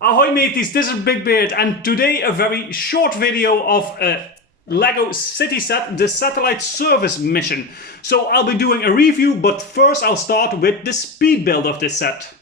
Ahoy mateys, this is BrickBeard and today a very short video of a LEGO city set, the satellite service mission. So I'll be doing a review, but first I'll start with the speed build of this set.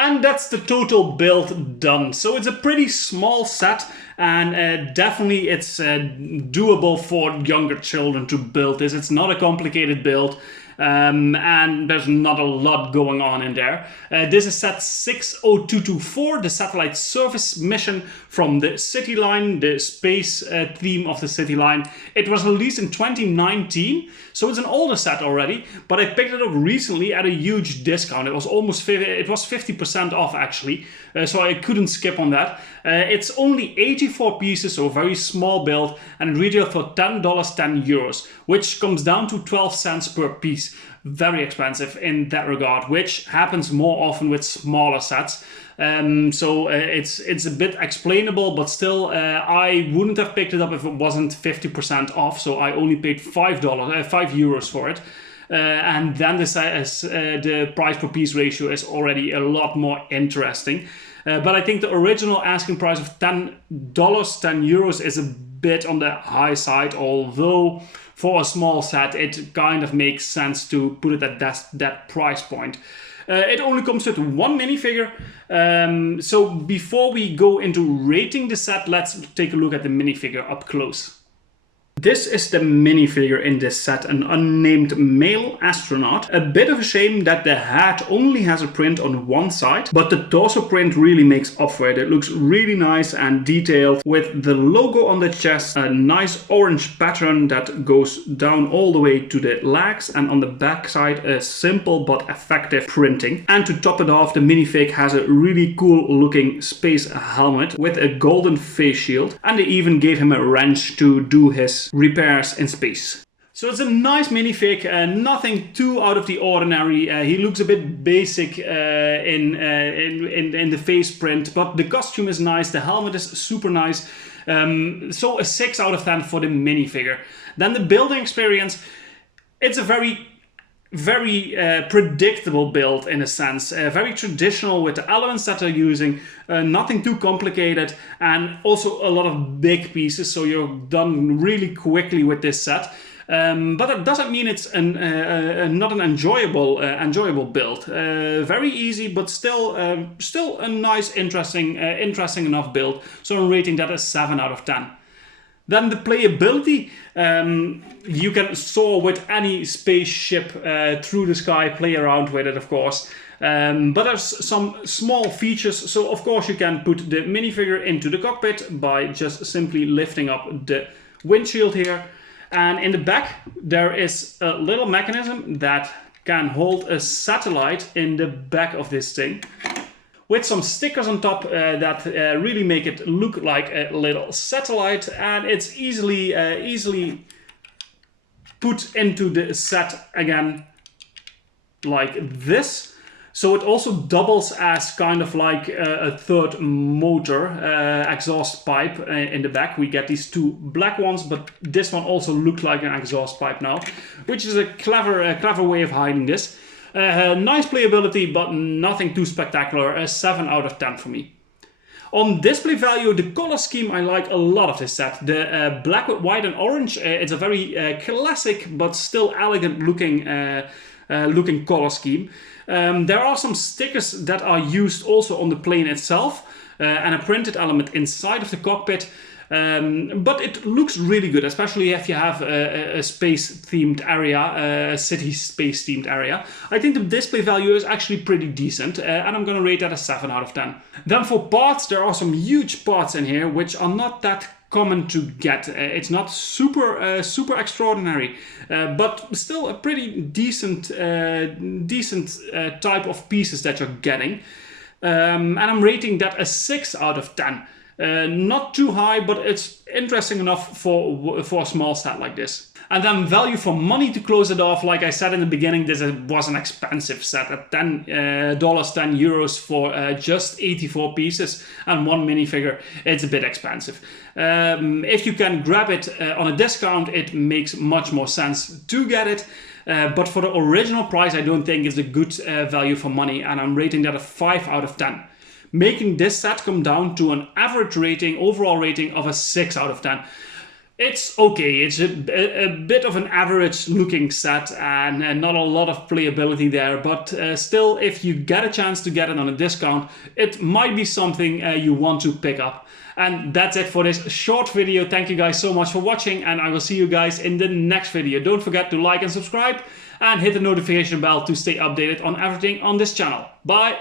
And that's the total build done. So it's a pretty small set, and definitely it's doable for younger children to build this. It's not a complicated build. And there's not a lot going on in there. This is set 60224, the satellite service mission from the City Line, the space theme of the City Line. It was released in 2019, so it's an older set already, but I picked it up recently at a huge discount. It was almost 50% off actually, so I couldn't skip on that. It's only 84 pieces, so a very small build, and it retailed for $10, €10, which comes down to 12 cents per piece. Very expensive in that regard, which happens more often with smaller sets. So it's a bit explainable, but still I wouldn't have picked it up if it wasn't 50% off, so I only paid €5 for it. And then the price per piece ratio is already a lot more interesting. But I think the original asking price of $10, €10 is a bit on the high side, although for a small set it kind of makes sense to put it at that price point. It only comes with one minifigure, so before we go into rating the set, let's take a look at the minifigure up close. This is the minifigure in this set, an unnamed male astronaut. A bit of a shame that the hat only has a print on one side, but the torso print really makes up for it. It looks really nice and detailed, with the logo on the chest, a nice orange pattern that goes down all the way to the legs, and on the back side a simple but effective printing. And to top it off, the minifig has a really cool looking space helmet with a golden face shield, and they even gave him a wrench to do his repairs in space. So it's a nice minifig, nothing too out of the ordinary. He looks a bit basic in the face print, but the costume is nice, the helmet is super nice. So a 6 out of 10 for the minifigure. Then the building experience, it's a very predictable build in a sense, very traditional with the elements that they're using, nothing too complicated, and also a lot of big pieces, so you're done really quickly with this set. But that doesn't mean it's not an enjoyable build. Very easy, but still a nice, interesting enough build. So I'm rating that a 7 out of 10. Then the playability, you can soar with any spaceship through the sky, play around with it, of course. But there's some small features. So of course you can put the minifigure into the cockpit by just simply lifting up the windshield here. And in the back there is a little mechanism that can hold a satellite in the back of this thing, with some stickers on top that really make it look like a little satellite, and it's easily put into the set again like this. So it also doubles as kind of like a third motor exhaust pipe in the back. We get these two black ones, but this one also looks like an exhaust pipe now, which is a clever way of hiding this. Nice playability, but nothing too spectacular. A 7 out of 10 for me. On display value, the color scheme, I like a lot of this set. The black with white and orange, it's a very classic but still elegant looking color scheme. There are some stickers that are used also on the plane itself, and a printed element inside of the cockpit. But it looks really good, especially if you have a space-themed area, a city space-themed area. I think the display value is actually pretty decent, and I'm going to rate that a 7 out of 10. Then for parts, there are some huge parts in here which are not that common to get. It's not super extraordinary, but still a pretty decent type of pieces that you're getting. And I'm rating that a 6 out of 10. Not too high, but it's interesting enough for a small set like this. And then value for money to close it off. Like I said in the beginning, this was an expensive set at $10, €10 for just 84 pieces and one minifigure. It's a bit expensive. If you can grab it on a discount, it makes much more sense to get it. But for the original price, I don't think it's a good value for money, and I'm rating that a 5 out of 10. Making this set come down to an average rating, overall rating of a 6 out of 10. It's okay, it's a bit of an average looking set and not a lot of playability there, but still, if you get a chance to get it on a discount, it might be something you want to pick up. And that's it for this short video. Thank you guys so much for watching, and I will see you guys in the next video. Don't forget to like and subscribe, and hit the notification bell to stay updated on everything on this channel. Bye!